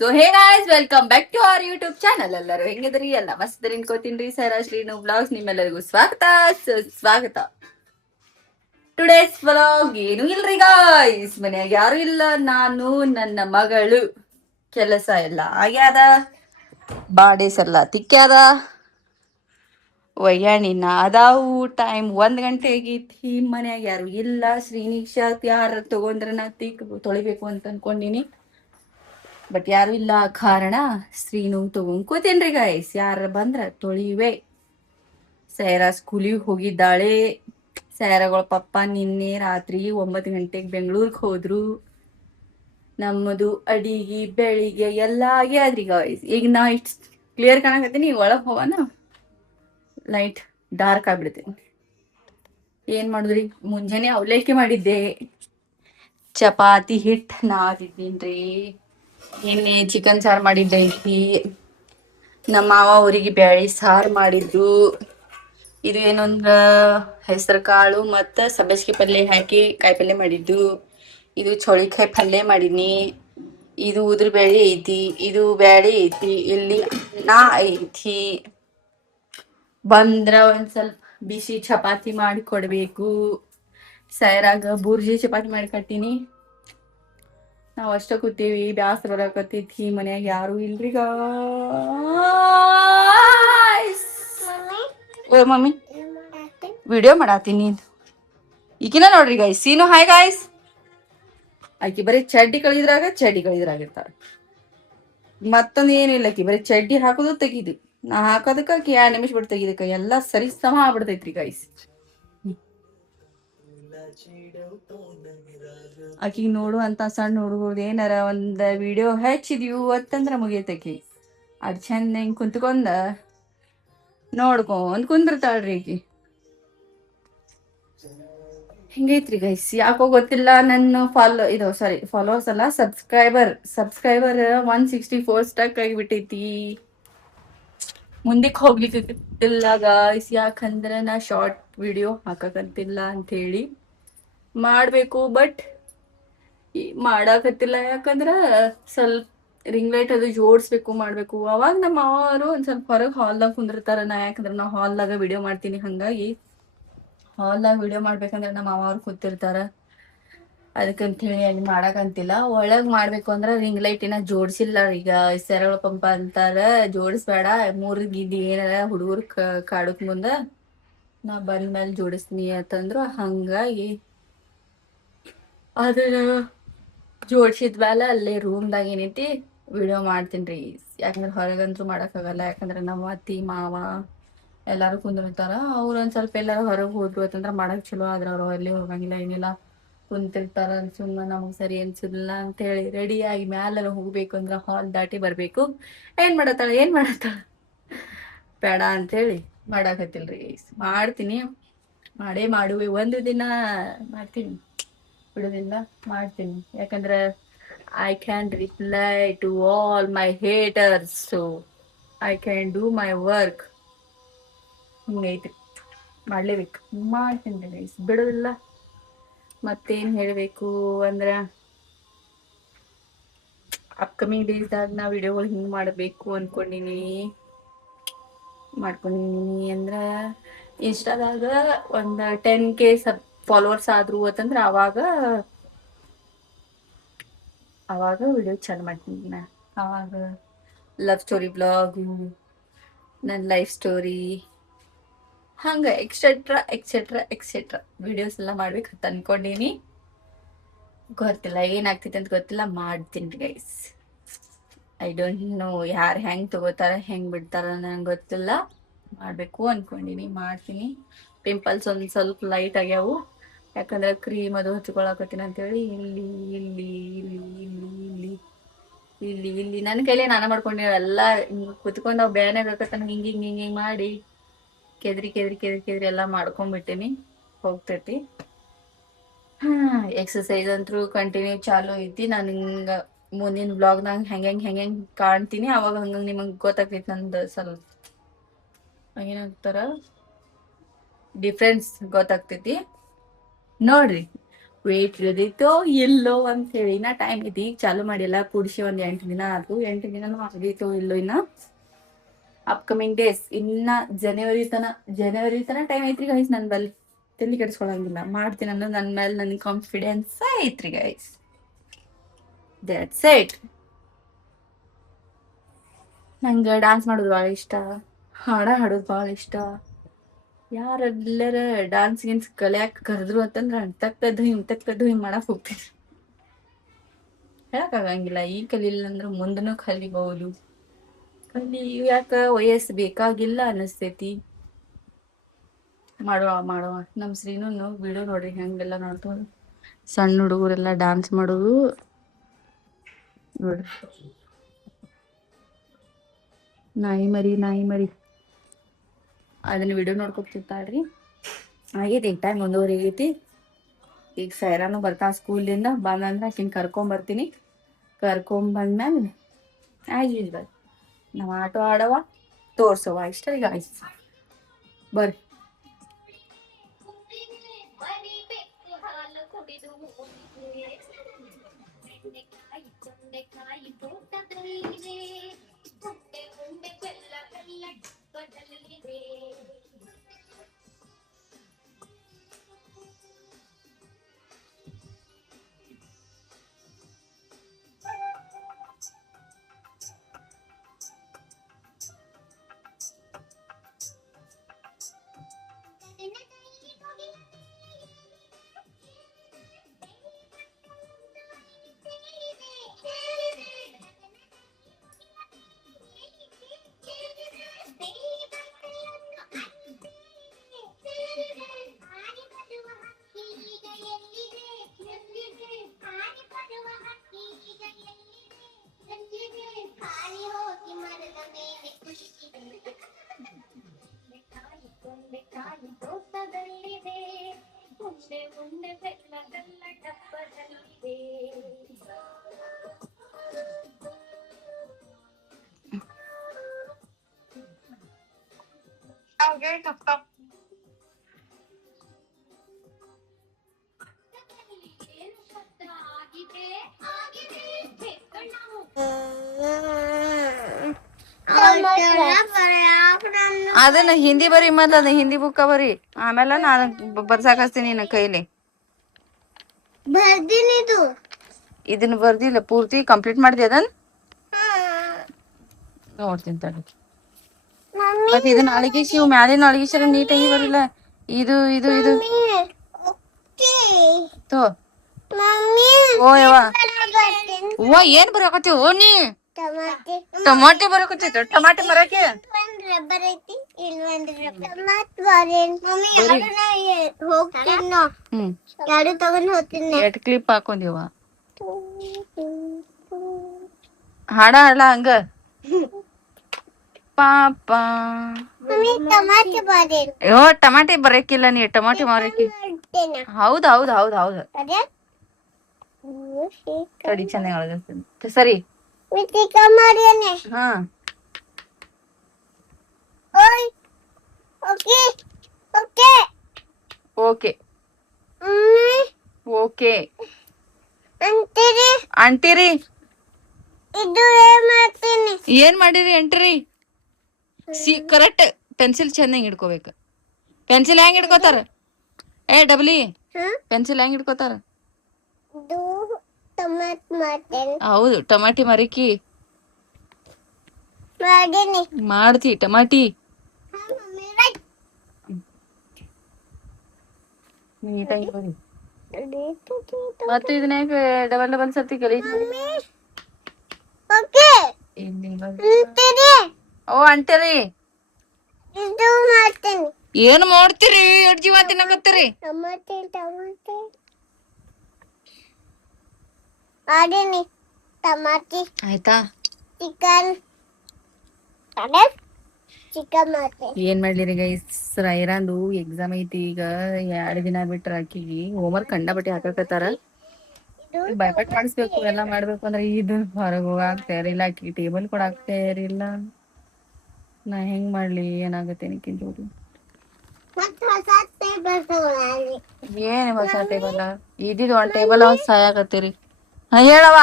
So hey guys, welcome back to our YouTube channel. ಎಲ್ಲರೂ ಹೆಂಗಿದ್ರಿ? ಎಲ್ಲ ಮಸ್ತ್ ಅನ್ಕೋತೀನ್ರಿ. ಸರ ಶ್ರೀನು ಬ್ಲಾಗ್ಸ್ ನಿಮ್ಮೆಲ್ಲರಿಗೂ ಸ್ವಾಗತ. ಸ್ವಾಗತ. ಟುಡೇಸ್ ವ್ಲಾಗ್ ಏನು ಇಲ್ರಿ ಗಾಯ್ಸ್, ಮನ್ಯಾಗ ಯಾರು ಇಲ್ಲ, ನಾನು ನನ್ನ ಮಗಳು. ಕೆಲಸ ಎಲ್ಲ ಆಗ್ಯಾದ, ಬಾಡೇಸ್ ಎಲ್ಲ ತಿಕ್ಕ್ಯಾದ, ವಯ್ಯಾಣಿನ ಅದಾವು. ಟೈಮ್ 1 ಗಂಟೆ ಆಗೈತಿ. ಮನ್ಯಾಗ ಯಾರು ಇಲ್ಲ. ಶ್ರೀನಿಕ್ಷಾ ಯಾರು ತಗೊಂಡ್ರ ನಾ ತೊಳಿಬೇಕು ಅಂತ ಅನ್ಕೊಂಡಿನಿ. ಬಟ್ ಯಾರು ಇಲ್ಲ ಕಾರಣ ಶ್ರೀನು ತಗೊಂಡ್ ಕೂತೇನ್ರಿ ಗಾಯ್ಸ್. ಯಾರ ಬಂದ್ರ ತೊಳಿವೆ. ಸೈರಾ ಸ್ಕೂಲಿಗೆ ಹೋಗಿದ್ದಾಳೆ. ಸೈರಾಗಳ ಪಪ್ಪ ನಿನ್ನೆ ರಾತ್ರಿ 9 ಗಂಟೆಗೆ ಬೆಂಗಳೂರಿಗೆ ಹೋದ್ರು. ನಮ್ಮದು ಅಡಿಗೆ ಬೆಳಿಗ್ಗೆ ಎಲ್ಲ ಆಗ್ಯಾದ್ರಿ ಗಾಯ್ಸ್. ಈಗ ನಾ ಇಷ್ಟು ಕ್ಲಿಯರ್ ಕಾಣಕತ್ತೀನಿ. ಈಗ ಒಳಗೆ ಹೋಗೋಣ, ಲೈಟ್ ಡಾರ್ಕ್ ಆಗ್ಬಿಡ್ತೀನಿ. ಏನ್ ಮಾಡುದ್ರಿ? ಮುಂಜಾನೆ ಅವಲೇಕಿ ಮಾಡಿದ್ದೆ, ಚಪಾತಿ ಹಿಟ್ಟು ನಾದಿದ್ದೀನ್ರಿ. ನಿನ್ನೆ ಚಿಕನ್ ಸಾರು ಮಾಡಿದ್ದೈತಿ. ನಮ್ಮ ಮಾವ ಅವರಿಗೆ ಬ್ಯಾಳಿ ಸಾರು ಮಾಡಿದ್ರು. ಇದು ಏನಂದ್ರ ಹೆಸರು ಕಾಳು ಮತ್ತು ಸಬ್ಬಸಿಗೆ ಪಲ್ಯ ಹಾಕಿ ಕಾಯಿಪಲ್ಯ ಮಾಡಿದ್ದು. ಇದು ಚೌಳಿಕಾಯಿ ಪಲ್ಯ ಮಾಡಿನಿ. ಇದು ಉದ್ರ ಬ್ಯಾಳಿ ಐತಿ, ಇದು ಬ್ಯಾಳಿ ಐತಿ, ಇಲ್ಲಿ ಅನ್ನ ಐತಿ. ಬಂದ್ರ ಒಂದ್ ಸ್ವಲ್ಪ ಬಿಸಿ ಚಪಾತಿ ಮಾಡಿ ಕೊಡ್ಬೇಕು. ಸೈರಾಗ ಬೂರ್ಜಿ ಚಪಾತಿ ಮಾಡಿ ಕಟ್ಟಿನಿ. ನಾವ್ ಅಷ್ಟ ಕೂತೀವಿ, ಬ್ಯಾಸರ ಬರಾಕತ್ತೈತಿ. ಮನ್ಯಾಗ ಯಾರು ಇಲ್ರಿ ಗಾಯ್ಸ್. ಓ ಮಮ್ಮಿ, ವಿಡಿಯೋ ಮಾಡಾತೀನಿ. ಈಗಿನ ನೋಡ್ರಿ ಗಾಯ್ಸ್, ಸೀನು ಹಾಯ್ ಗಾಯ್ಸ್. ಆಕಿ ಬರೀ ಚಡ್ಡಿ ಕಳಿದ್ರಾಗಿರ್ತಾಳೆ. ಮತ್ತೊಂದು ಏನಿಲ್ಲ, ಆಕಿ ಬರೀ ಚಡ್ಡಿ ಹಾಕೋದು ತೆಗೀದು. ನಾ ಹಾಕೋದಕ್ಕ ಆಕಿ 2 ನಿಮಿಷ ಬಿಟ್ಟು ತೆಗಿದಕ್ಕ ಎಲ್ಲ ಸರಿ ಸಮ ಆಗ್ಬಿಡ್ತೈತ್ರಿ ಗಾಯ್ಸ್. ಆಕಿಗೆ ನೋಡು ಅಂತ ಸಣ್ಣ ಹುಡುಗರ್ದು ಏನಾರ ಒಂದ್ ವಿಡಿಯೋ ಹೆಚ್ಚಿದ್ಯು ಅಂತಂದ್ರ ಮುಗಿಯತಕಿ. ಅದ್ ಚಂದ ಹಿಂಗ್ ಕುಂತ್ಕೊಂಡ ನೋಡ್ಕೊಂಡ್ ಕುಂದಿರ್ತಾಳ್ರಿ ಆಕಿ. ಹಿಂಗೈತ್ರಿ ಗೈಸ್. ಯಾಕೋ ಗೊತ್ತಿಲ್ಲ, ನನ್ನ ಫಾಲೋವರ್ಸ್ ಅಲ್ಲ, ಸಬ್ಸ್ಕ್ರೈಬರ್ 164 ಸ್ಟಕ್ ಆಗಿಬಿಟ್ಟೈತಿ. ಮುಂದಕ್ಕೆ ಹೋಗ್ಲಿಕ್ಕಿಲ್ಲ ಗಾಯ್ಸ್. ಯಾಕಂದ್ರೆ ನಾ ಶಾರ್ಟ್ ವಿಡಿಯೋ ಹಾಕಕಂತಿಲ್ಲ ಅಂತ ಹೇಳಿ ಮಾಡ್ಬೇಕು. ಬಟ್ ಮಾಡಾಕತ್ತಿಲ್ಲ, ಯಾಕಂದ್ರ ಸ್ವಲ್ಪ ರಿಂಗ್ ಲೈಟ್ ಅದು ಜೋಡಿಸ್ಬೇಕು, ಮಾಡ್ಬೇಕು. ಅವಾಗ ನಮ್ಮ ಮಾವರು ಒಂದ್ ಸ್ವಲ್ಪ ಹೊರಗೆ ಹಾಲ್ದಾಗ ಕುಂದಿರ್ತಾರ. ಯಾಕಂದ್ರೆ ನಾ ಹಾಲ್ದಾಗ ವಿಡಿಯೋ ಮಾಡ್ತೀನಿ. ಹಂಗಾಗಿ ಹಾಲ್ದಾಗ ವಿಡಿಯೋ ಮಾಡ್ಬೇಕಂದ್ರೆ ನಮ್ಮ ಮಾವ ಅವ್ರು ಕೂತಿರ್ತಾರ. ಅದಕ್ಕಂತ ಹೇಳಿ ಅಲ್ಲಿ ಮಾಡಕಂತಿಲ್ಲ. ಒಳಗ್ ಮಾಡ್ಬೇಕು ಅಂದ್ರ ರಿಂಗ್ ಲೈಟ್ ಏನ ಜೋಡ್ಸಿಲ್ಲ. ಈಗ ಸೆರಳ ಪಂಪ ಅಂತಾರ, ಜೋಡಿಸ್ಬೇಡ 3 ಗಿದ್ದಿ ಏನಾರ ಹುಡುಗರು ಕಾಡಕ್ ಮುಂದ ನಾ ಬಂದ್ಮೇಲೆ ಜೋಡಿಸ್ತೀನಿ ಅಂತಂದ್ರು. ಹಂಗಾಗಿ ಅದನ್ನ ಜೋಡ್ಸಿದ್ಮೇಲೆ ಅಲ್ಲೇ ರೂಮ್ದಾಗ ಏನೈತಿ ವಿಡಿಯೋ ಮಾಡ್ತೀನಿ. ಯಾಕಂದ್ರೆ ಹೊರಗಂತೂ ಮಾಡಕ್ಕಾಗಲ್ಲ. ಯಾಕಂದ್ರೆ ನಮ್ಮ ಅತ್ತಿ ಮಾವ ಎಲ್ಲಾರು ಕುಂದಿರ್ತಾರ. ಅವ್ರು ಒಂದ್ ಸ್ವಲ್ಪ ಎಲ್ಲಾರು ಹೊರಗೆ ಹೋದ್ರು ಅಂತಂದ್ರ ಮಾಡಕ್ ಚಲೋ. ಆದ್ರ ಅವ್ರು ಅಲ್ಲಿ ಹೋಗಂಗಿಲ್ಲ, ಏನಿಲ್ಲ, ಕುಂತಿರ್ತಾರ. ಸುಮ್ಮನೆ ನಮಗ್ ಸರಿ ಅನ್ಸುದಿಲ್ಲ ಅಂತ ಹೇಳಿ ರೆಡಿ ಆಗಿ ಮ್ಯಾಲೆಲ್ಲ ಹೋಗ್ಬೇಕು ಅಂದ್ರ ಹಾಲ್ ದಾಟಿ ಬರ್ಬೇಕು. ಏನ್ ಮಾಡತ್ತಾಳ ಬೇಡ ಅಂತೇಳಿ ಮಾಡಾಕತ್ತಿಲ್ರಿ. ಮಾಡ್ತೀನಿ, ಮಾಡುವೆ. ಒಂದು ದಿನ ಮಾಡ್ತೀನಿ, ಬಿಡುದಿಲ್ಲ, ಮಾಡ್ತೀನಿ. ಯಾಕಂದ್ರೆ I can reply to all my haters, so I can do my work. ಹಿಂಗೈತಿ, ಮಾಡ್ಲೇಬೇಕು, ಮಾಡ್ತೀನಿ ಗೈಸ್, ಬಿಡೋದಿಲ್ಲ. ಮತ್ತೇನ್ ಹೇಳ್ಬೇಕು ಅಂದ್ರ, ಅಪ್ಕಮಿಂಗ್ ಡೇಸ್ದಾಗ ನಾ ವಿಡಿಯೋಗಳು ಹಿಂಗ್ ಮಾಡಬೇಕು ಮಾಡ್ಕೊಂಡಿನಿ. ಅಂದ್ರ ಇನ್ಸ್ಟಾದಾಗ ಒಂದ್ 10K ಫಾಲೋವರ್ಸ್ ಆದ್ರು ಅಂತಂದ್ರ ಅವಾಗ ವಿಡಿಯೋ ಚಾಲು ಮಾಡ್ತೀನಿ ನಾ. ಅವಾಗ ಲವ್ ಸ್ಟೋರಿ ಬ್ಲಾಗು, ನನ್ನ ಲೈಫ್ ಸ್ಟೋರಿ, ಹಂಗ ಎಕ್ಸೆಟ್ರಾ ಎಕ್ಸೆಟ್ರಾ ಎಕ್ಸೆಟ್ರಾ ವಿಡಿಯೋಸ್ ಎಲ್ಲ ಮಾಡ್ಬೇಕಂತ ಅನ್ಕೊಂಡೀನಿ. ಗೊತ್ತಿಲ್ಲ ಏನಾಗ್ತೈತೆ ಅಂತ ಗೊತ್ತಿಲ್ಲ, ಮಾಡ್ತೀನಿ ಗೈಸ್. ಐ ಡೋಂಟ್ ನೋ ಯಾರು ಹೆಂಗ್ ತಗೋತಾರ ಹೆಂಗ್ ಬಿಡ್ತಾರ ನಂಗೆ ಗೊತ್ತಿಲ್ಲ. ಮಾಡ್ಬೇಕು ಅನ್ಕೊಂಡಿನಿ, ಮಾಡ್ತೀನಿ. ಪಿಂಪಲ್ಸ್ ಒಂದ್ ಸ್ವಲ್ಪ ಲೈಟ್ ಆಗ್ಯಾವು. ಯಾಕಂದ್ರೆ ಕ್ರೀಮ್ ಅದು ಹಚ್ಕೊಳಕತ್ತೀನಿ ಅಂತೇಳಿ ಇಲ್ಲಿ ಇಲ್ಲಿ ಇಲ್ಲಿ ಇಲ್ಲಿ ಇಲ್ಲಿ ಇಲ್ಲಿ ಇಲ್ಲಿ ನನ್ನ ಕೈಲೇ ನಾನ ಮಾಡ್ಕೊಂಡಿರೋ ಎಲ್ಲ ಕುತ್ಕೊಂಡು ನಾವು ಬ್ಯಾನಾಗ ಹಾಕತ್ತಾನ ಹಿಂಗ್ ಹಿಂಗ್ ಹಿಂಗ್ ಹಿಂಗ್ ಮಾಡಿ ಕೆದ್ರಿ ಕೆದ್ರಿ ಕೆದ್ರಿ ಕೆದ್ರಿ ಎಲ್ಲ ಮಾಡ್ಕೊಂಡ್ಬಿಟ್ಟಿನಿ. ಹೋಗ್ತೈತಿ. ಎಕ್ಸಸೈಸ್ ಅಂತೂ ಕಂಟಿನ್ಯೂ ಚಾಲು ಐತಿ. ನಾನು ಹಿಂಗ ಮುಂದಿನ ಬ್ಲಾಗ್ನಾಗ ಹೆಂಗ್ ಕಾಣ್ತೀನಿ ಅವಾಗ ಹಂಗ ನಿಮಗ್ ಗೊತ್ತಾಗ್ತೈತಿ ನಂದು ಸ್ವಲ್ಪ ಏನಂತಾರ ಡಿಫ್ರೆನ್ಸ್ ಗೊತ್ತಾಗ್ತೈತಿ. ನೋಡ್ರಿ, ವೇಟ್ ಇಳಿದೈತೋ ಇಲ್ಲೋ ಅಂತ ಹೇಳಿ ಇನ್ನ ಟೈಮ್ ಐತಿ. ಈಗ ಚಾಲು ಮಾಡಿಲ್ಲ, ಕುಡಿಸಿ ಒಂದ್ 8 ದಿನ ಆಯ್ತು. 8 ದಿನನೂ ಆಗೈತೋ ಇಲ್ಲೋ ಇನ್ನ. ಅಪ್ಕಮಿಂಗ್ ಡೇಸ್ ಇನ್ನ ಜನವರಿ ತನ ಟೈಮ್ ಐತ್ರಿ ಗೈಸ್. ನನ್ ಬಲ್ಲಿ ತಲೆ ಕೆಡಿಸ್ಕೊಳಂಗಿಲ್ಲ, ಮಾಡ್ತೀನಿ ಅನ್ನೋದು ನನ್ನ ಮೇಲೆ ನನ್ಗೆ ಕಾನ್ಫಿಡೆನ್ಸ್ ಐತ್ರಿ ಗೈಸ್. That's it. ನಂಗೆ ಡಾನ್ಸ್ ಮಾಡೋದು ಭಾಳ ಇಷ್ಟ, ಹಾಡೋದು ಭಾಳ ಇಷ್ಟ. ಯಾರೆಲ್ಲರ ಡಾನ್ಸ್ ಗಿನ್ಸ್ ಕಲಿಯಾಕ ಕರೆದ್ರು ಅಂತಂದ್ರೆ ತಕ್ಕದ್ದು ಹಿಂಗ್ ಮಾಡಕ್ ಹೋಗ್ತೀನಿ. ಹೇಳಕ್ಕಾಗಂಗಿಲ್ಲ, ಈಗ ಕಲಿಲ್ಲ ಅಂದ್ರೆ ಮುಂದನೂ ಕಲಿಬಹುದು. ಯಾಕ ವಯಸ್ಸು ಬೇಕಾಗಿಲ್ಲ ಅನಿಸ್ತೈತಿ. ಮಾಡುವ ನಮ್ ಶ್ರೀನು ವಿಡಿಯೋ ನೋಡ್ರಿ ಹೆಂಗೆಲ್ಲ ನೋಡ್ತಾವ. ಸಣ್ಣ ಹುಡುಗರೆಲ್ಲ ಡಾನ್ಸ್ ಮಾಡೋದು ನೋಡ್ರಿ. ನಾಯಿ ಮರಿ ಅದನ್ನ ವಿಡಿಯೋ ನೋಡ್ಕೊತಿರ್ತಾಳ್ರಿ. ಆಗೈತಿ ಟೈಮ್ 1:30 ಆಗೈತಿ. ಈಗ ಸೈರಾನು ಬರ್ತಾ ಸ್ಕೂಲಿಂದ ಬಂದಂದ್ರೆ ಆಕಿನ ಕರ್ಕೊಂಬರ್ತೀನಿ. ಕರ್ಕೊಂಬಂದ್ಮೇಲೆ ಆ್ಯಸ್ ಯೂಸ್ವಲ್ ನಾವು ಆಟೋ ಆಡವ ತೋರ್ಸವ ಇಷ್ಟ. ಈಗ ಆಯ್ತು ಬರ್ರಿ. ಅದನ್ನ ಹಿಂದಿ ಬರಿ, ಮೊದ್ಲು ಅದ ಹಿಂದಿ ಬುಕ್ಕ ಬರಿ, ಆಮೇಲೆ ನಾನು ಬರ್ಸಾಕ್ ಹಚ್ತೀನಿ ನಿನ್ನ ಕೈಲಿ. ಇದನ್ನ ಬರ್ದಿಲ್ಲ, ಪೂರ್ತಿ ಕಂಪ್ಲೀಟ್ ಮಾಡ್ದಿ ಅದನ್ ನೋಡ್ತೀನಿ ತಡಿ. ಮತ್ತೆ ಇದನ್ನ ಅಳಗಿಸಿ ಮ್ಯಾಲಿನ ಅಳಗಿಸಿರ ನೀಟಾಗಿ ಬರಿಲ್ಲ. ಇದು ಇದು ಇದು ತೋ ಓ ಯವ್ವ ಓ ಏನ್ ಬರಕತ್ತಿ? ಓ ನೀ ಟಮಾಟೆ ಬರಕತ್ತೈತ? ಟಮಾಟೆ ಮರಕ್ಕೆ ಎಟ್ ಕ್ಲಿಪ್ ಹಾಕೊಂಡಿವ. ಹಾಡ ಹಾಡ್ಲಾ ಹಂಗ ಪಾಪ. ಯೋ ಟಮಾಟೆ ಬರಕಿಲ್ಲ, ನೀ ಟಮಾಟೆ ಮಾರಕಿ. ಹೌದ್ ಹೌದ್ ಹೌದ್ ಹೌದು ತಡಿ ಚೆನ್ನಾಗಿ ಸರಿ. ಹಾ ಓಕೆ ಓಕೆ ಅಂಟಿರಿ. ಏನ್ ಮಾಡಿರಿ ಅಂಟಿರಿ? ಕರೆಕ್ಟ್ ಪೆನ್ಸಿಲ್ ಚೆನ್ನಾಗಿ ಹಿಡ್ಕೋಬೇಕು. ಪೆನ್ಸಿಲ್ ಹೆಂಗ್ ಹಿಡ್ಕೋತಾರ? ಏ ಡಬ್ಲಿ ಪೆನ್ಸಿಲ್ ಹೆಂಗ್ ಹಿಡ್ಕೋತಾರ? ಹೌದು ಟಮಾಟಿ ಮರಕಿ ಮಾಡ್ತಿ ಟಮಾಟಿ ನೀಟಾಗಿ ಬರಿ. ಮತ್ತೆ ಇದನ್ನ ಡಬಲ್ ಡಬಲ್ ಸರ್ತಿ ಗಲೀಜ್ ಓ ಅಂಟರಿ ಏನ್ ಮಾಡ್ತೀರಿ? ಎಷ್ಟ್ ಜೀವ ತಿನ್ನಕತ್ತೀರಿ? ಆಯ್ತಾ? ಏನ್ ಮಾಡ್ಲಿರಿ ಗೈಸ್, ರೈರಾಂದು ಎಕ್ಸಾಮ್ ಐತಿ. ಈಗ 2 ದಿನ ಬಿಟ್ರ ಆಕಿಗಿ ಹೋಮ್ವರ್ಕ್ ಕಂಡಬಟ್ಟಿ ಹಾಕಕತ್ತಾರ. ಬೈಪಟ್ ಮಾಡಿಸ್ಬೇಕು, ಎಲ್ಲಾ ಮಾಡ್ಬೇಕು ಅಂದ್ರೆ ಇದು ಹೊರಗೆ ಹೋಗಾಕ್ ತಯಾರಿಲ್ಲ. ಆಕಿ ಟೇಬಲ್ ಕೊಡಾಕ್ ತಯಾರಿಲ್ಲ. ನಾ ಹೆಂಗ್ ಮಾಡ್ಲಿ? ಏನಾಗತ್ತೆ ಜೋಡಿ ಏನ್ ಹೊಸ ಟೇಬಲ್ ಇದ್ದಿದ್ ಒಂದ್ ಟೇಬಲ್ ಒಂದ್ ಸಾಯಾಗತ್ತೀರಿ. ಹೇಳವ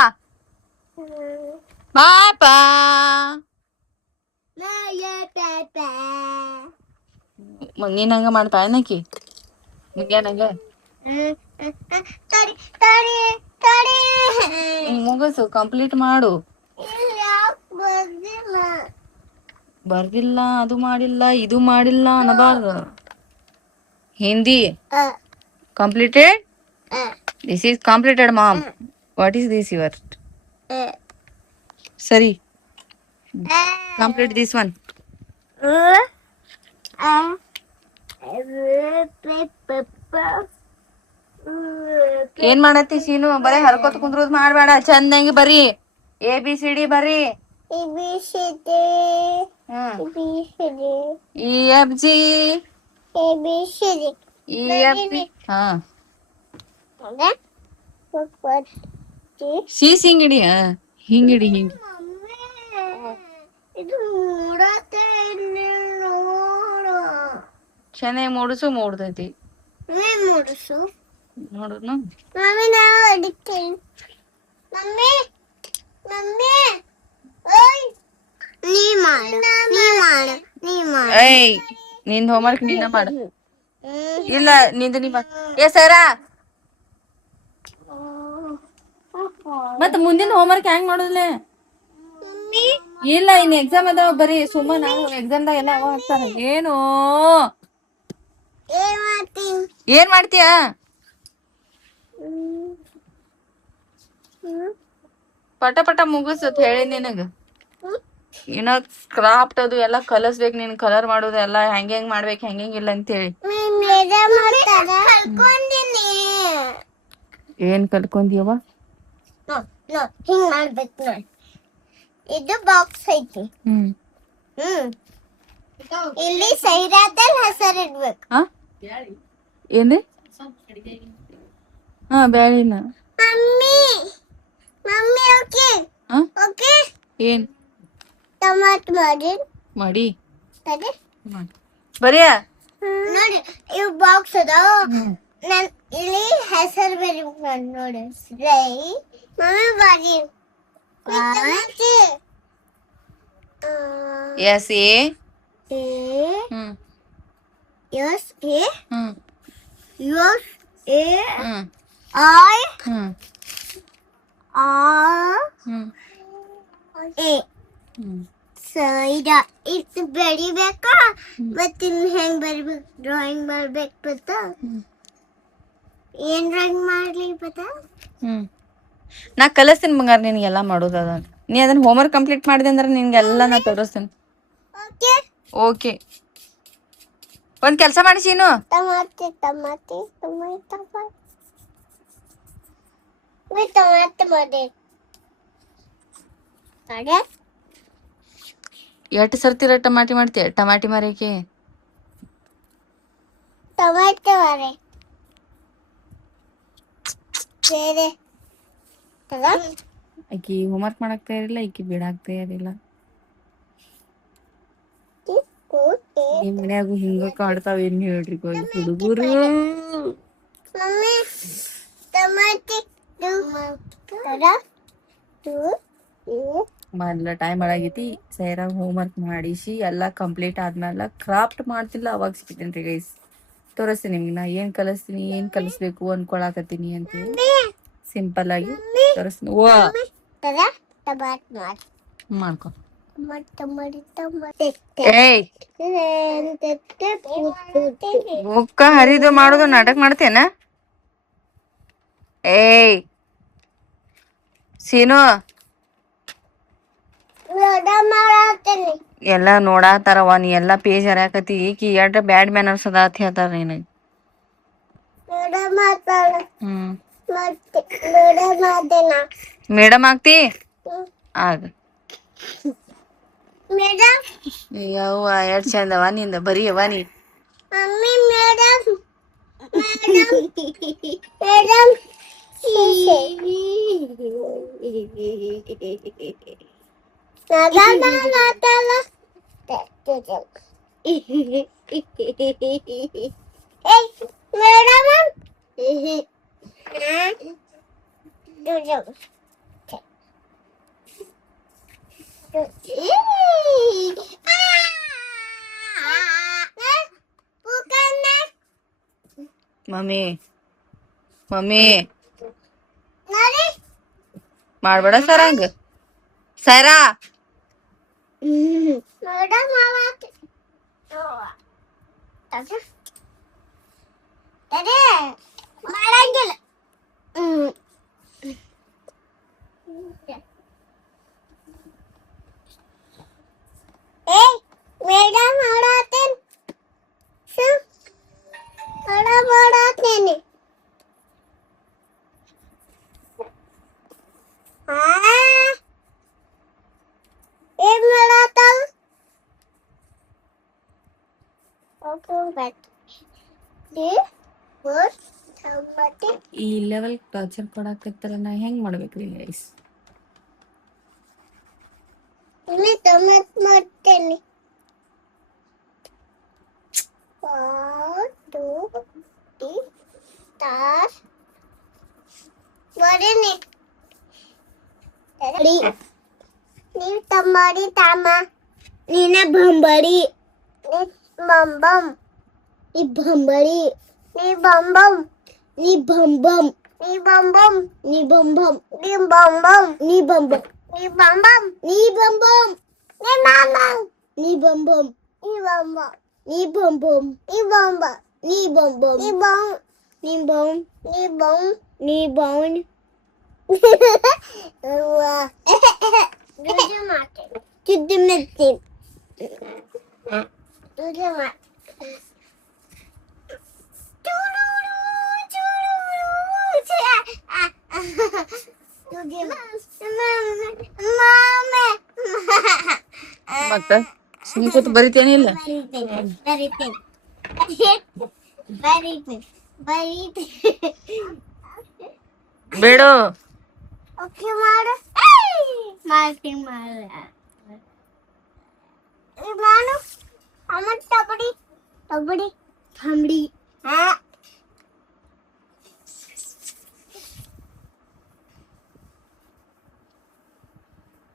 ಪಾಪಾ ನೀನ್ ಹಂಗ ಮಾಡ್ತಾ ಏನಕಿ ಮುಂಜಾನಂಗ ಮುಗಸು ಕಂಪ್ಲೀಟ್ ಮಾಡು. ಬರ್ದಿಲ್ಲ ಅದು ಮಾಡಿಲ್ಲ ಇದು ಮಾಡಿಲ್ಲ ಅನ್ನಬಾರ್ದು. Hindi completed. This is completed, mom. What is this your? Sorry. Complete this one. ಏನ್ ಮಾಡತ್ತಿ ಶೀನು? ಬರೀ ಹರ್ಕೋತ ಕುಂದ್ರೋದ್ ಮಾಡ್ಬೇಡ, ಚಂದಂಗಿ ಬರೀ ABCD ಬರೀ. ABCD EFG EFG ಹಾ ಶೀಸ್ ಹಿಂಗಿಡಿ. ಹಿಂಗಿಡಿ ಹಿಂಗಿ ಚೆನ್ನಾಗಿ ಮೂಡಿಸು ಮೂಡ್ತೈತಿ. ನೋಡುನು ಏಯ್ ನಿಂದ ಹೋಮ್ವರ್ಕ್ ನೀನ ಮಾಡ. ಇಲ್ಲ ನಿಂದ ನೀ ಏ ಸರ ಮತ್ತ ಮುಂದಿನ ಹೋಮ್ವರ್ಕ್ ಹೆಂಗ್ ಮಾಡುದ್ಲೆ? ಇಲ್ಲ ಇನ್ ಎಕ್ಸಾಮ್ ಅದಾವ ಬರೀ ಸುಮ್ಮನ ಎಕ್ಸಾಮ್ದಾಗ ಎಲ್ಲ ಅವ ಹಾಕ್ತಾರ. ಏನು ಏನ್ ಮಾಡ್ತೀಯ? ಪಟ ಪಟ ಮುಗಿಸತ್ ಹೇಳಿ ನಿನಗ. ಇನ್ನ ಕ್ರಾಫ್ಟ್ ಅದು ಎಲ್ಲ ಕಲಸ್ಬೇಕು ನೀನ್. ಕಲರ್ ಮಾಡೋದು ಎಲ್ಲ ಹೆಂಗ್ ಮಾಡ್ಬೇಕು ಹೆಂಗಿಲ್ಲ ಅಂತ ಹೇಳಿ. ಏನ್ ಕಲ್ಕೊಂಡಿಯವ? ಹಿಂಗ್ ಮಾಡ್ಬೇಕು ನೋಡಿ. ಇದು ಬಾಕ್ಸ್ ಐತಿ. ಇಲ್ಲಿ ಸೈರಾದಲ್ಲಿ ಹೆಸರು ಇಡ್ಬೇಕು. ಏನ್ರಿ? ಹಾ ಬ್ಯಾಳಿನ ಮಮ್ಮಿ ಓಕೆ ಓಕೆ ಏನ್ ಟೊಮಾಟೊ ಮಾಡಿ ಬರಿಯ ನೋಡಿ. ಇವ್ ಬಾಕ್ಸ್ ಅದಾವ. ನಾನ್ ಇಲ್ಲಿ ಹೆಸರು ಬರೀಬೇಕು ನೋಡಿ. ಮಮ್ಮಿ ಬಾರಿ S A S A S A I R A. ಇದು ಬರಿಬೇಕಾ ಮತ್ತ ಇನ್ ಹೆಂಗ್ ಬರಿಬೇಕು? ಡ್ರಾಯಿಂಗ್ ಮಾಡ್ಬೇಕು ಗೊತ್ತಾ? ಏನ್ ಡ್ರಾಯಿಂಗ್ ಮಾಡ್ಲಿ ಗೊತ್ತಾ? ನಾ ಕಲಿಸ್ತೀನಿ ಬಂಗಾರ ನಿನ್ಗೆಲ್ಲ ಮಾಡೋದದ. ನೀ ಅದನ್ನ ಹೋಮ್ವರ್ಕ್ ಕಂಪ್ಲೀಟ್ ಮಾಡಿದೆ ಅಂದ್ರೆ ನಿನ್ಗೆಲ್ಲ ನಾ ತೋರಿಸ್ತೀನಿ. ಓಕೆ ಒಂದ್ ಕೆಲಸ ಮಾಡಿ ಶೀನು. ಎಷ್ಟು ಸರ್ತಿರ ಟಮಾಟಿ ಮಾಡ್ತೀಯ? ಟಮಾಟಿ ಮಾರಕ್ಕೆ ಆಕಿ ಹೋಮ್ವರ್ಕ್ ಮಾಡಕ್ ತಯಾರಿಲ್ಲ, ಈಕಿ ಬಿಡಾಕ್ ತಯಾರಿಲ್ಲ. ನಿಮ್ ಮನ್ಯಾಗು ಹಿಂಗ ಕಾಡ್ತಾವ ಏನ್ ಹೇಳ್ರಿ ಹುಡುಗರು. ಮೊದ್ಲ ಟೈಮ್ ಒಳಗೈತಿ. ಸೈರಾಗ ಹೋಮ್ವರ್ಕ್ ಮಾಡಿಸಿ ಎಲ್ಲ ಕಂಪ್ಲೀಟ್ ಆದ್ಮೇಲೆ ಕ್ರಾಫ್ಟ್ ಮಾಡ್ತಿಲ್ಲ ಅವಾಗ ಸಿಗ್ತೇನ್ರಿ ಗೈಸ್. ತೋರಿಸ್ತೀನಿ ನಿಮ್ಗೆ ನಾ ಏನ್ ಕಲಿಸ್ತೀನಿ, ಏನ್ ಕಲಿಸ್ಬೇಕು ಅನ್ಕೊಳಕತ್ತೀನಿ ಅಂತ ಸಿಂಪಲ್ ಆಗಿ ತೋರಿಸ್ತೀನಿ. ಮಾಡ್ಕೊ. ಏಯ್ ಬುಕ್ಕ ಹರಿದು ಮಾಡೋದು ನಾಟಕ ಮಾಡ್ತೇನ? ಏಯ್ ಸೀನು ಎಲ್ಲ ನೋಡಾತಾರವ. ನೀ ಎಲ್ಲಾ ಪೇಜ್ ಹರ್ಯಾಕತಿ. ಈಕಿ ಎಷ್ಟ್ ಬ್ಯಾಡ್ ಮ್ಯಾನರ್ಸ್ ಅದ ಅಂತ ಹೇಳ್ತಾರ ನೀನು. ಮೇಡಮ್ ಆಗ್ತಿ ಆಗ. ಯವ್ವ ಎಷ್ಟ್ ಚಂದವ ನಿಂದ. ಬರೀಯವ ನೀ. ಮಮ್ಮಿ ಮಮ್ಮಿ ಮಾಡ್ಬೇಡ ಸರ್ ಹಂಗ ಸರ ಮಾಡಂಗಿಲ್ಲ. ಮೇಡಮ್ ಮಾಡತ್ತೇನೆ ಏನ್ ಮಾಡತ್ತಲ್ಲ ಈ ಲೆವೆಲ್ ಟಾರ್ಚರ್ ಕೊಡಾಕತ್ತಾರ, ನಾ ಹೆಂಗ್ ಮಾಡ್ಬೇಕ್ರಿ ಗೈಸ್? ಇಲ್ಲಿ ಟೊಮೆಟ್ ಮಾಡ್ತೇನೆ. 1 2 3 4 ಬರೀನಿ ನೀವ್ ತಮ್ಮಡಿ ತಾಮ ನೀನ ಬಂಬಡಿ ಬಂಬಂ ನೀ ಬಂಬಡಿ ನೀ ಬಂಬಂ ನೀ ಬಂಬಂ ನೀ ಬಂಬಂ ನೀ ಬಂಬಂ ನೀ ಬಂಬಂ ನೀ ಬಂಬಂ ನೀ ಬಂಬಂ ನೀ ಬಂಬಂ ನೀ ಮಾಮಂ ನೀ ಬಂಬಂ ನೀ ಬಂಬಂ ನೀ ಬಂಬಂ ನೀ ಬಂಬಂ ನೀ ಬಂಬಂ ನೀ ಬಂ ನೀ ಬಂ ನೀ ಬಂ ನೀ ಬಂ Duduk makan. Duduk makan. Duduk makan. ಮತ್ತ ಸುಮ್ ಕೂತ್ ಬರಿತೇನಿಲ್ಲ? ಬೇಡ ಓಕೆ ಮಾಡು. ಮಾಡ್ತೀನಿ ಮಾಡು. ಅಮ್ಮ ತಬಡಿ ತಬಡಿ ತಂಬಡಿ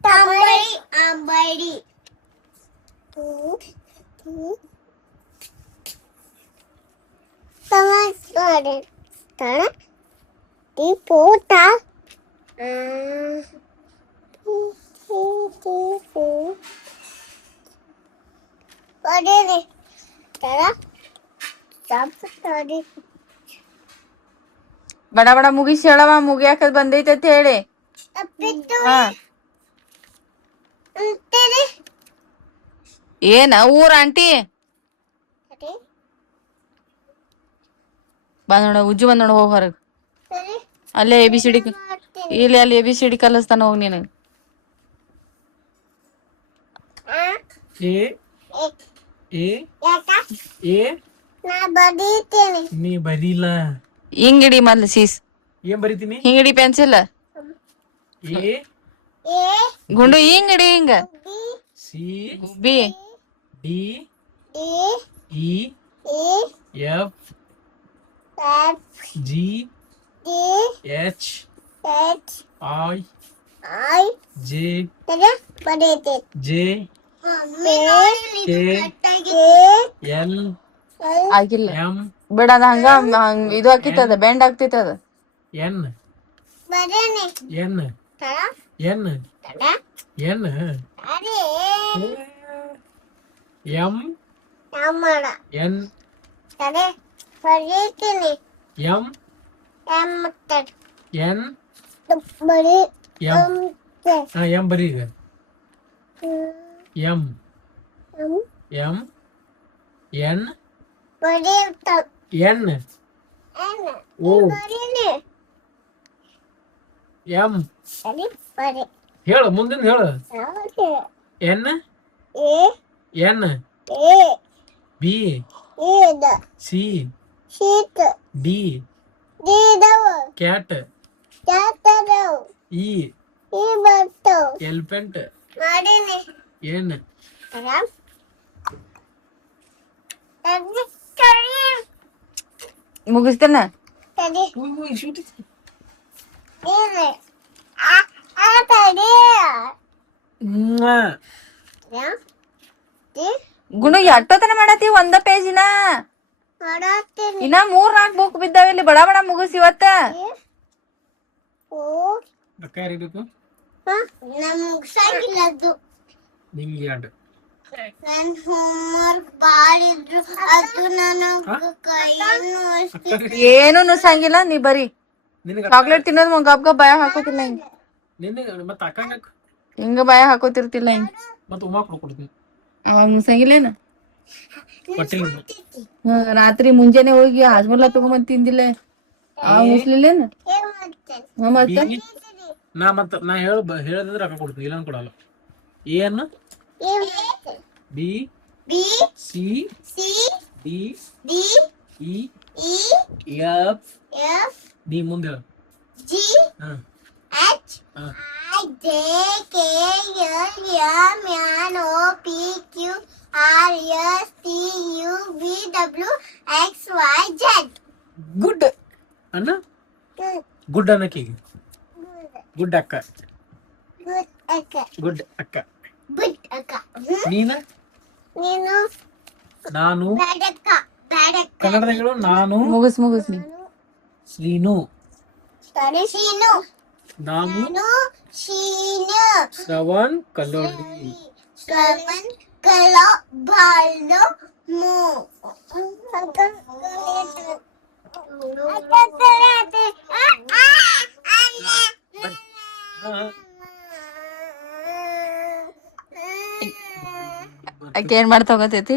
ತಂಬಡಿ ಅಂಬಡಿ ತಮಾಟೆ ತಣ ಟಿ ಪೋಟ ಬಡ ಬಡ ಮುಗಿಸಿ ಹೇಳವ, ಮುಗಿಯಾಕದ್ ಬಂದೈತೆ ಅಂತ ಹೇಳಿ. ಹಾ ಏನ ಊರ ಆಂಟಿ ಬಂದೋಡ ಉಜ್ಜು ಬಂದೋಡ ಹೋಗ್ ಹೊರಗ್. ಅಲ್ಲೇ ABCD ಇಲ್ಲಿ ಅಲ್ಲಿ ABCD ಕಲಿಸ್ತಾನ ಹೋಗ್ ನೀನು. ನೀ ಬರೀಲ್ಲ. ಹಿಂಗಿಡಿ ಮೊದ್ಲು ಸೀಸ್. ಏನ್ ಬರೀತೀನಿ? ಹಿಂಗಿಡಿ ಪೆನ್ಸಿಲ್. ಗುಂಡು ಹಿಂಗಿಡಿ ಹಿಂಗ. C B D E F G H I J J L ಆಗಿಲ್ಲ ಎಂ ಬಿಡ, ಅದ ಹಂಗ ಇದು ಹಾಕಿತ್ತದ, ಬೆಂಡ್ ಆಗ್ತಿತ್ತದ. N N N N M N M N M ಬರೀ ಈಗ. M M N N O M ಹೇಳು, ಮುಂದಿನ ಹೇಳು. N N B C D cat E elephant N ಮುಗಿಸ್ತೇನ ಗುಣ ಎಷ್ಟೊತ್ತನ ಮಾಡತಿ ಒಂದ ಪೇಜಿನ ಇನ್ನ 3-4 ಬುಕ್ ಬಿದ್ದಾವ ಇಲ್ಲಿ ಬಡ ಬಡ ಮುಗಿಸಿ ಇವತ್ತ ಅಕ್ಕ ಯಾರಿಬೇಕು ನಿಂಗೆ ಎರಡು ನನ್ ಹೋಮ್ವರ್ಕ್ ಬಾಳಿದ್ರು ಅದು ಏನು ನುಸಂಗಿಲ್ಲ ನೀ ಬರೀ ನಿನಗೆ ಚಾಕ್ಲೇಟ್ ತಿನ್ನೋದು ಗಪ್ ಗಪ್ ಬಾಯ ಹಾಕೋತಿಲ್ಲ ಹಿಂಗ ನಿನಗೆ ಮತ್ತೆ ಅಕ್ಕ ಹಿಂಗ ಬಾಯ ಹಾಕೋತಿರ್ತಿಲ್ಲ ಹಿಂಗ ಮತ್ತೆ ಉಮಾ ಕೊಡ್ತೀನಿ ಅವಾಗ ಮುಸಂಗಿಲ್ಲೇನ ಕೊಟ್ಟಿಲ್ಲ ರಾತ್ರಿ ಮುಂಜಾನೆ ಹೋಗಿ ಹಾಜ್ಮಲ್ಲ ತಗೊಂಬಂದ್ ತಿಂದಿಲ್ಲ ಆ ಮುಸ್ಲಿಲ್ಲೇನ ಮತ್ತೆ ನಾ ಹೇಳದಿದ್ರೆ ರೊಕ್ಕ ಕೊಡ್ತೀನಿ ಇಲ್ಲ ಕೊಡಲ್ಲ ಏನು B C D E F D ಮುಂದೆ ಹೇಳು J K L M N O P Q R S T U V W X Y Z. Good ಅಣ್ಣ ಗುಡ್ ಅನ್ನಕ್ಕೆ ಗುಡ್ ಅಕ್ಕ Good akka. ಗುಡ್ ಅಕ್ಕ Good akka. ನೀನ ನೀನು ನಾನು bad akka. Bad akka. ಕನ್ನಡದಾಗ ಹೇಳು ನಾನು ಮುಗಿಸ್ ನೀ ಶ್ರೀನು ಶೀನು. ನಾನು ನಾನು ಶೀನು. ಶ್ರವಣ್ ಕಲ್ಲೋಡಿ ಶ್ರವಣ್ ಕಲ ಬಾಳು ಮೂ. ಆಕೆ ಏನ್ ಮಾಡ್ತಾ ಗೊತ್ತೈತಿ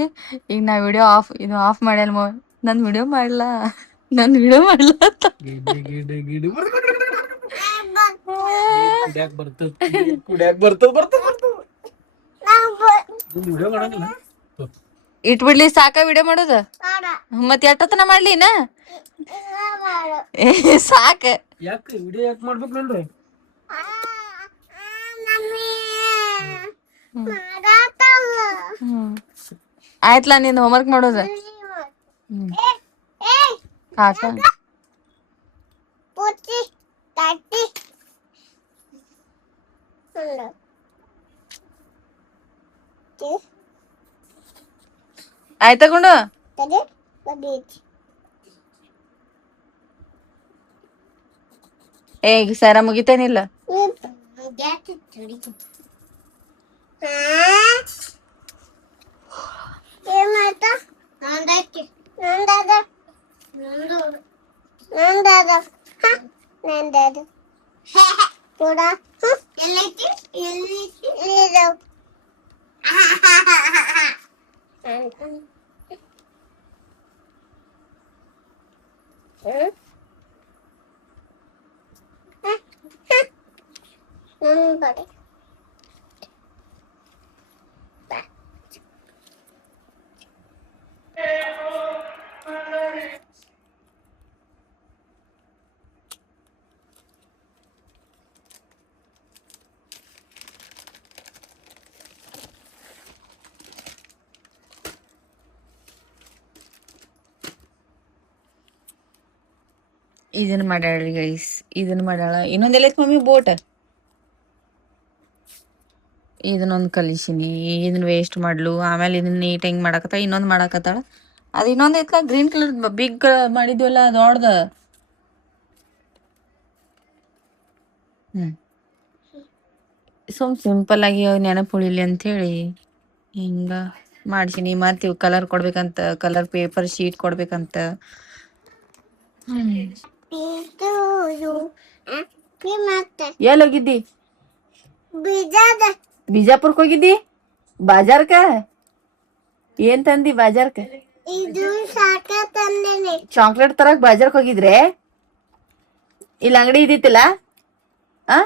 ಈಗ ನಾ ವಿಡಿಯೋ ಆಫ್ ಮಾಡ್ಯಾನ ನನ್ ವಿಡಿಯೋ ಮಾಡ್ಲಾ ಅಂತ ಗಿಡಿ ಕುಡ್ಯಾಕ್ ಬರ್ತದ ವಿಡಿಯೋ ಮಾಡಂಗಿಲ್ಲ ಇಟ್ಬಿಡ್ಲಿ ಸಾಕ ವಿಡಿಯೋ ಮಾಡೋದು ಮತ್ ಎಷ್ಟೊತ್ತನ ಮಾಡ್ಲಿ ನಾ ಸಾಕ ಯಾಕೆ ವಿಡಿಯೋ ಯಾಕೆ ಮಾಡ್ಬೇಕು ನೋಡ್ರಿ ಆಯ್ತಲ್ಲ ನೀನ್ ಹೋಮ್ವರ್ಕ್ ಮಾಡೋದು ಸಾಕ ಆಯ್ತ ಗುಂಡು ಈಗ ಸರ ಮುಗಿತೇನಿಲ್ಲ ಇದನ್ನ ಮಾಡ್ಯಾಳ್ರಿ ಗೈಸ್ ಇದನ್ನ ಮಾಡ್ಯಾಳ ಇನ್ನೊಂದೆಲ್ಲ ಐತ್ ಮಮ್ಮಿ ಬೋಟ್ ಇದನ್ನೊಂದು ಕಲಿಸಿನಿ ಇದನ್ನ ವೇಸ್ಟ್ ಮಾಡ್ಲು ಆಮೇಲೆ ಇದನ್ನ ನೀಟ್ ಹೆಂಗ್ ಮಾಡಾಕತ್ತಾಳ ಇನ್ನೊಂದ್ ಮಾಡಾಕತ್ತಾಳ ಅದ್ ಇನ್ನೊಂದ್ ಐತ್ಲ ಗ್ರೀನ್ ಕಲರ್ ಬಿಗ್ ಮಾಡಿದ್ವಲ್ಲ ದೊಡ್ಡದ ಸಿಂಪಲ್ ಆಗಿ ನೆನಪು ಉಳಿಲಿ ಅಂತ ಹೇಳಿ ಹಿಂಗ ಮಾಡ್ಸಿನಿ ಮತ್ ಇವ್ ಕಲರ್ ಕೊಡ್ಬೇಕಂತ ಕಲರ್ ಪೇಪರ್ ಶೀಟ್ ಕೊಡ್ಬೇಕಂತ ಎಲ್ಲಿ ಹೋಗಿದ್ದಿ ಬಿಜಾಪುರಕ್ ಹೋಗಿದ್ದಿ ಬಾಜಾರ್ಕ ಏನ್ ತಂದಿ ಬಾಜಾರ್ಕ ಚಾಕ್ಲೇಟ್ ತರಕ್ ಬಾಜಾರ್ಕ್ ಹೋಗಿದ್ರೆ ಇಲ್ಲಿ ಅಂಗಡಿ ಇದ್ದಿತ್ತಿಲ್ಲ ಆ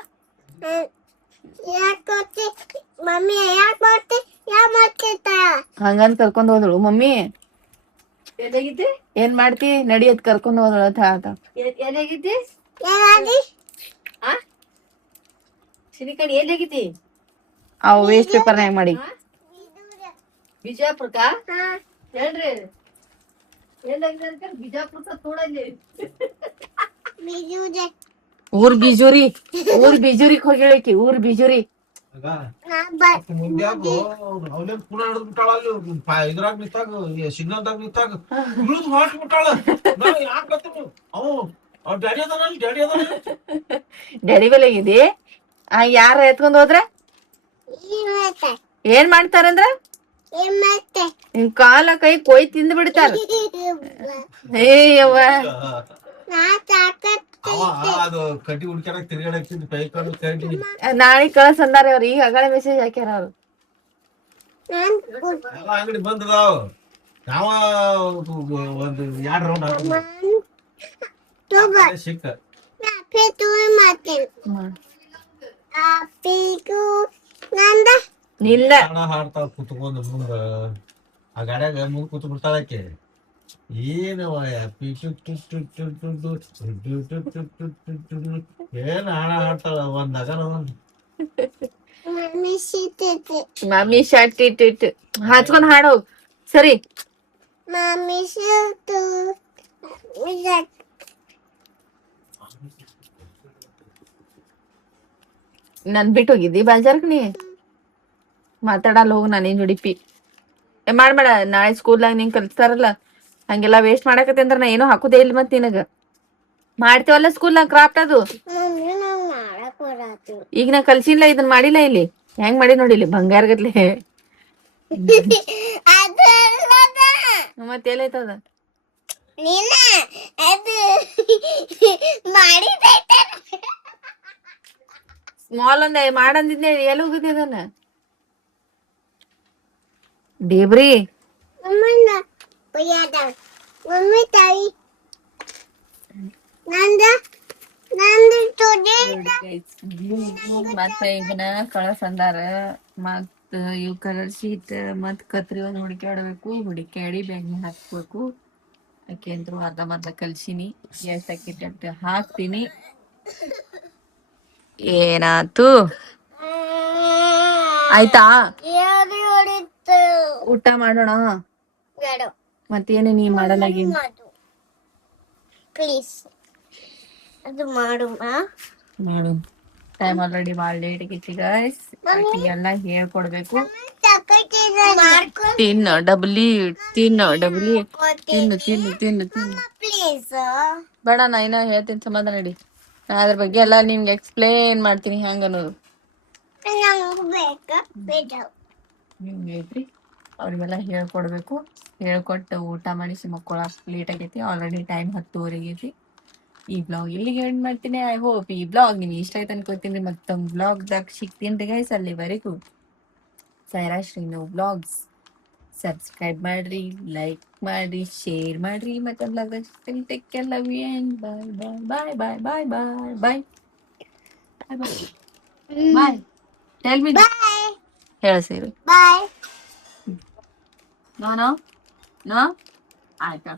ಹಂಗಂದ್ ಕರ್ಕೊಂಡ್ ಹೋದಳು ಮಮ್ಮಿ ಏನ್ ಮಾಡ್ತಿ ನಡಿ ಅದ್ ಕರ್ಕೊಂಡ್ ಹೋದಳ ಅವ್ ವೇಸ್ಟ್ ಪೇಪರ್ನಾಗ ಮಾಡಿ ಬಿಜಾಪುರಕ್ಕ ಹೇಳ್ರಿ ಬಿಜುದೆ ಊರ್ ಬಿಜೂರಿ ಹೋಗಿಳಕಿ ಊರ್ ಬಿಜೂರಿ. ಮುಂದ್ಯಾಗು ಅವನೇ ಪುನಃ ಹಿಡಿದು ಬಿಟ್ಟಾಳ ಅಲ್ಲಿ ಇದ್ರಾಗ ನಿಂತಾಗ ಸಿಗ್ನಲ್ದಾಗ ನಿಂತಾಗ ಇಳಿದು ಹೊಟ್ಬಿಟ್ಟಾಳ. ಯಾಕೆ ಅವ್ರ ಡ್ಯಾಡಿ ಅದಾನ. ಡ್ಯಾಡಿ ಬೆಲೆ ಇದೆ. ಯಾರ ಎತ್ಕೊಂಡ್ ಹೋದ್ರ ಏನ್ ಮಾಡ್ತಾರಂದ್ರ ನಿನ್ ಕಾಲ ಕೈ ಕೊಯ್ ತಿಂದ್ ಬಿಡ್ತಾರ. ಏಯವ್ವ ಅದು ಕಟ್ಟಿ ಹುಡ್ಕ್ಯಾಡಕ್ ತಿರ್ಗಾಡಕ್ ಕೈ ಕಾಲು ಕಟ್ಟಿ ನಾಳೆ ಕಳ್ಸ ಅಂದಾರ ಅವ್ರ. ಈಗ ಅಗಳ ಮೆಸೇಜ್ ಹಾಕ್ಯಾರ ಅವ್ರು. ಎಲ್ಲ ಅಂಗಡಿ ಬಂದದಾವ್. ನಾವ ಒಂದು 2 ರೌಂಡ್ ಸಿಕ್ಕ ನಿಲ್ಲ ಹಾಡ್ತಾವ ಕುತ್ಕೊಂಡ್ ಮುಂದ ಆ ಗಾಡ್ಯಾಗ ಮುಂದ್ ಕೂತ್ ಬಿಡ್ತಾಳಕ್ಕೆ. ಏನವ ಏನ್ ಹಾಡ ಹಾಡ್ತಾಳ ಒಂದ್ ನಗನ ಮಮ್ಮಿ ಶರ್ಟ್ ಇಟ್ಟು ಹಚ್ಕೊಂಡ್ ಹಾಡು ಸರಿ. ಮಮ್ಮಿ ನನ್ ಬಿಟ್ಟು ಹೋಗಿದ್ದಿ ಬಾಜಾರ್ಕ್ ನೀ ಮಾತಾಡಲ್ಲ ಹೋಗ್ ನಾನೇನ್ ಜುಡಿಪಿ ಮಾಡ್ಬೇಡ. ನಾಳೆ ಸ್ಕೂಲ್ನಾಗ ನಿಂಗ್ ಕಲಿಸ್ತಾರಲ್ಲ ಹಂಗೆಲ್ಲ ವೇಸ್ಟ್ ಮಾಡಕತ್ತೆ ಅಂದ್ರ ನಾ ಏನೋ ಹಾಕುದೇ ಇಲ್ಲ. ಮತ್ ನಿನಗ ಮಾಡ್ತೇವಲ್ಲ ಸ್ಕೂಲ್ನಾಗ ಕ್ರಾಫ್ಟ್ ಅದು. ಈಗ ನಾ ಕಲ್ಸಿಲ್ಲ ಇದನ್ ಮಾಡಿಲ್ಲ. ಇಲ್ಲಿ ಹೆಂಗ್ ಮಾಡಿ ನೋಡಿಲಿ ಬಂಗಾರ ಗತ್ಲೆ. ಮತ್ತೆ ಎಲ್ಲೈತದ ಸ್ಮಾಲ್ ಒಂದ ಮಾಡಂದಿದ್ನೆ ಎಲ್ಲಿ ಹೋಗುತ್ತೆ ಅದನ್ನ ದೇಬ್ರಿ. ಮಮ್ಮಿ ತಾಯಿ ಮತ್ತ ಇದನ್ನ ಕಳಸ್ ಅಂದಾರ. ಮತ್ ಇವ್ ಕಲರ್ ಶೀಟ್ ಮತ್ ಕತ್ರಿ ಒಂದ್ ಹುಡುಕ್ಯಾಡಿ ಬ್ಯಾಗ್ ಹಾಕ್ಬೇಕು. ಯಾಕೆಂದ್ರು ಅರ್ಧ ಕಲ್ಸಿನಿ. ಎಷ್ಟ್ ಹಾಕಿಟ್ಟು ಹಾಕ್ತೀನಿ. ಏನಾತು ಆಯ್ತಾ ಊಟ ಮಾಡೋಣ. ಮತ್ತೇನು ನೀ ಮಾಡಲಾಗಿ ಪ್ಲೀಸ್ ಅದು ಮಾಡು ಮಾಡು. ಟೈಮ್ ಆಲ್ರೆಡಿ ಭಾಳ ಲೇಟ್ ಆಗೈತಿ ಗೈಸ್. ಎಲ್ಲ ಹೇಳ್ಕೊಡ್ಬೇಕು. ತಿನ್ನು ಡಬ್ಲಿ ತಿನ್ನು ಪ್ಲೀಸ್ ಬೇಡ. ನಾ ಇನ್ನ ಹೇಳ್ತೀನಿ ಸಮಾಧಾನ ನಡಿ. ನಾ ಅದ್ರ ಬಗ್ಗೆ ಎಲ್ಲ ನಿಮ್ಗೆ ಎಕ್ಸ್ಪ್ಲೇನ್ ಮಾಡ್ತೀನಿ ಹೆಂಗ ಅನ್ನೋದು. ಹೇಳ್ರಿ ಅವ್ರಿಗೆಲ್ಲ ಹೇಳ್ಕೊಡ್ಬೇಕು. ಹೇಳ್ಕೊಟ್ಟು ಊಟ ಮಾಡಿಸಿ ಮಕ್ಕಳಾಕ್ ಲೇಟ್ ಆಗೈತಿ. ಆಲ್ರೆಡಿ ಟೈಮ್ 10:30 ಆಗೈತಿ. ಈ ಬ್ಲಾಗ್ ಇಲ್ಲಿಗೆ ಎಂಡ್ ಮಾಡ್ತೀನಿ. ಐ ಹೋಪ್ ಈ ಬ್ಲಾಗ್ ನಿಮ್ಗೆ ಇಷ್ಟ ಆಯ್ತು ಅನ್ಕೋತೀನಿ. ಮತ್ತೊಂದು ಬ್ಲಾಗ್ದಾಗ ಸಿಗ್ತೀನಿ ಗೈಸ್. ಅಲ್ಲಿವರೆಗೂ ಸೈರಾ ಶ್ರೀನು ಬ್ಲಾಗ್ಸ್ ಸಬ್ಸ್ಕ್ರೈಬ್ ಮಾಡ್ರಿ, ಲೈಕ್ ಮಾಡ್ರಿ, ಶೇರ್ ಮಾಡ್ರಿ. ಮತ್ತೊಂದು ಬ್ಲಾಗ್ದಾಗ ಸಿಗ್ತೀನಿ. Take care, love you and bye bye bye bye bye bye bye bye. Tell me ಹೇಳ ಸೇರಿ. ಬಾಯ್. ನೋ ಆಯ್ತಾ.